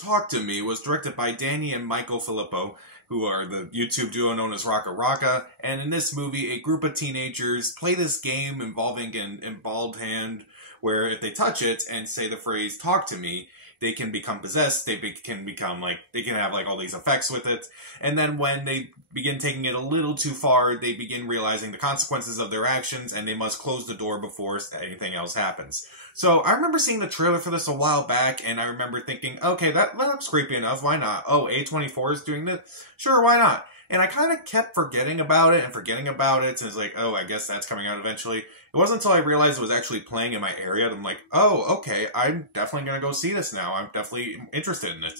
Talk to Me was directed by Danny and Michael Filippo, who are the YouTube duo known as Raka Raka. And in this movie, a group of teenagers play this game involving an emballed hand where if they touch it and say the phrase, talk to me, they can become possessed, they can become they can have all these effects with it. And then when they begin taking it a little too far, they begin realizing the consequences of their actions and they must close the door before anything else happens. So I remember seeing the trailer for this a while back and I remember thinking, okay, that looks creepy enough, why not? Oh, A24 is doing this? Sure, why not? And I kind of kept forgetting about it, and it's like, oh, I guess that's coming out eventually. It wasn't until I realized it was actually playing in my area that I'm like, oh, okay, I'm definitely going to go see this now. I'm definitely interested in it.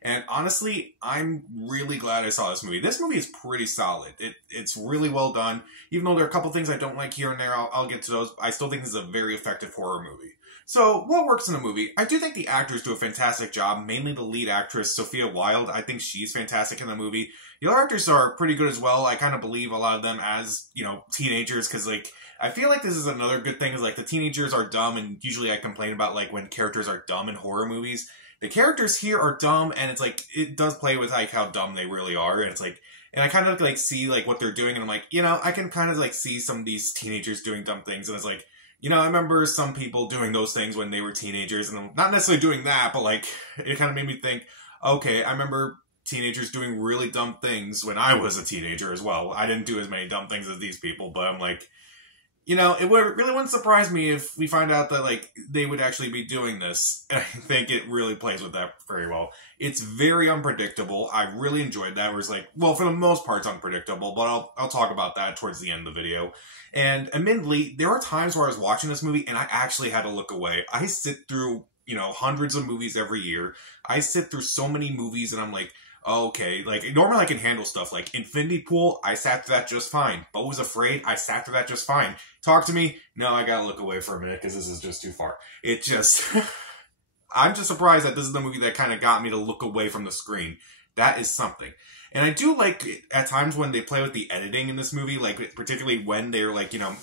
And honestly, I'm really glad I saw this movie. This movie is pretty solid. It's really well done. Even though there are a couple things I don't like here and there, I'll get to those. I still think this is a very effective horror movie. So, what works in a movie? I do think the actors do a fantastic job, mainly the lead actress, Sophia Wilde. I think she's fantastic in the movie. The other actors are pretty good as well. I kind of believe a lot of them as, teenagers, because, I feel like this is another good thing, is, the teenagers are dumb, and usually I complain about, when characters are dumb in horror movies. The characters here are dumb, and it's, it does play with, how dumb they really are, and it's, and I kind of, see, what they're doing, and I'm like, I can kind of, see some of these teenagers doing dumb things, and it's I remember some people doing those things when they were teenagers, and I'm not necessarily doing that, but, it kind of made me think, okay, I remember teenagers doing really dumb things when I was a teenager as well. I didn't do as many dumb things as these people, but I'm like, it really wouldn't surprise me if we find out that, they would actually be doing this. And I think it really plays with that very well. It's very unpredictable. I really enjoyed that. Where it's well, for the most part, it's unpredictable, but I'll talk about that towards the end of the video. And admittedly, there are times where I was watching this movie and I actually had to look away. I sit through, hundreds of movies every year. I sit through so many movies and I'm like, okay, normally I can handle stuff like Infinity Pool, I sat through that just fine. Beau Was Afraid, I sat through that just fine. Talk to Me, no, I gotta look away for a minute because this is just too far. I'm just surprised that this is the movie that kind of got me to look away from the screen. That is something. And I do like, at times when they play with the editing in this movie, particularly when they're,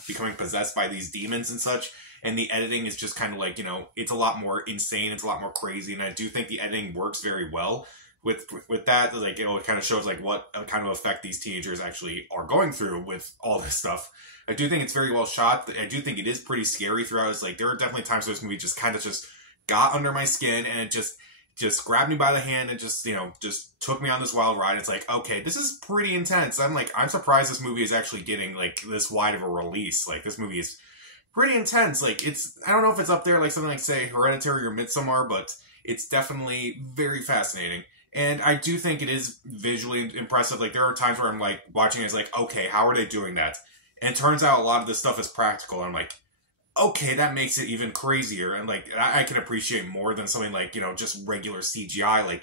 becoming possessed by these demons and such, and the editing is just kind of it's a lot more insane, it's a lot more crazy, and I do think the editing works very well with that. It kind of shows, what kind of effect these teenagers actually are going through with all this stuff. I do think it's very well shot. I do think it is pretty scary throughout. It's there are definitely times where this movie just kind of just got under my skin, and it just grabbed me by the hand and just took me on this wild ride. It's okay, this is pretty intense. I'm surprised this movie is actually getting, this wide of a release. This movie is pretty intense. I don't know if it's up there, something say, Hereditary or Midsommar, but it's definitely very fascinating. And I do think it is visually impressive. There are times where I'm, watching it, it's okay, how are they doing that? And it turns out a lot of this stuff is practical. I'm okay, that makes it even crazier. And, I can appreciate more than something just regular CGI.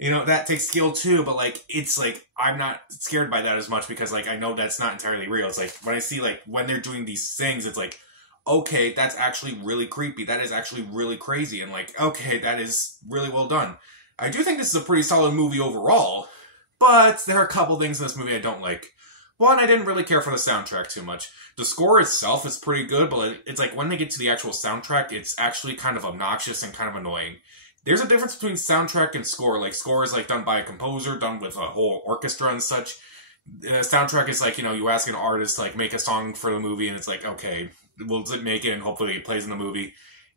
That takes skill too, but, it's, I'm not scared by that as much because, I know that's not entirely real. It's, when I see, when they're doing these things, it's, okay, that's actually really creepy. That is actually really crazy. And, okay, that is really well done. I do think this is a pretty solid movie overall, but there are a couple things in this movie I don't like. One, I didn't really care for the soundtrack too much. The score itself is pretty good, but it's when they get to the actual soundtrack, it's actually kind of obnoxious and kind of annoying. There's a difference between soundtrack and score. Score is done by a composer, done with a whole orchestra and such. The soundtrack is you ask an artist make a song for the movie, and it's okay, we'll make it and hopefully it plays in the movie.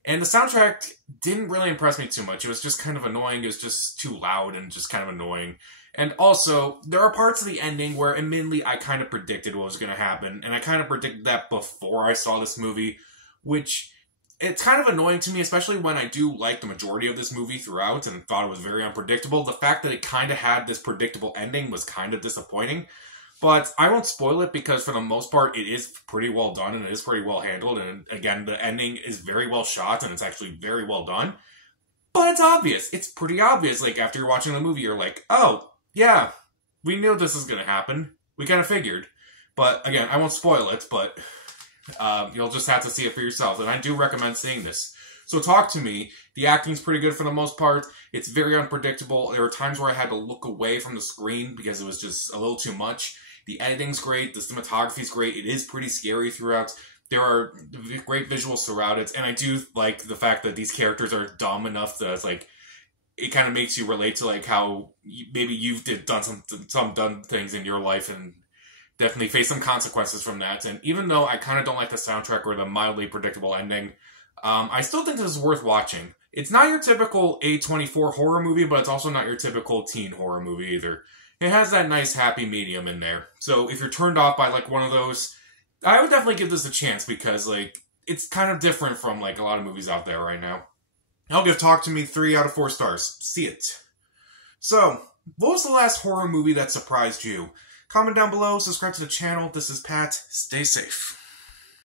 And the soundtrack didn't really impress me too much. It was just kind of annoying. It was just too loud and just kind of annoying. And also, there are parts of the ending where, admittedly, I kind of predicted what was going to happen. And I kind of predicted that before I saw this movie, which it's kind of annoying to me, especially when I do like the majority of this movie throughout and thought it was very unpredictable. The fact that it kind of had this predictable ending was kind of disappointing. But I won't spoil it because for the most part, it is pretty well done and it is pretty well handled. And again, the ending is very well shot and it's actually very well done. But it's obvious. It's pretty obvious. After you're watching the movie, you're oh, yeah, we knew this was going to happen. We kind of figured. But again, I won't spoil it, but you'll just have to see it for yourself. And I do recommend seeing this. So Talk to Me, the acting's pretty good for the most part. It's very unpredictable. There were times where I had to look away from the screen because it was just a little too much. The editing's great. The cinematography's great. It is pretty scary throughout. There are great visuals throughout it. And I do like the fact that these characters are dumb enough that it's it kind of makes you relate to like how maybe you've done some dumb things in your life and definitely face some consequences from that. And even though I kind of don't like the soundtrack or the mildly predictable ending, I still think this is worth watching. It's not your typical A24 horror movie, but it's also not your typical teen horror movie either. It has that nice happy medium in there. So if you're turned off by like one of those, I would definitely give this a chance because like it's kind of different from like a lot of movies out there right now. I'll give Talk to Me 3 out of 4 stars. See it. So, what was the last horror movie that surprised you? Comment down below, subscribe to the channel. This is Pat. Stay safe.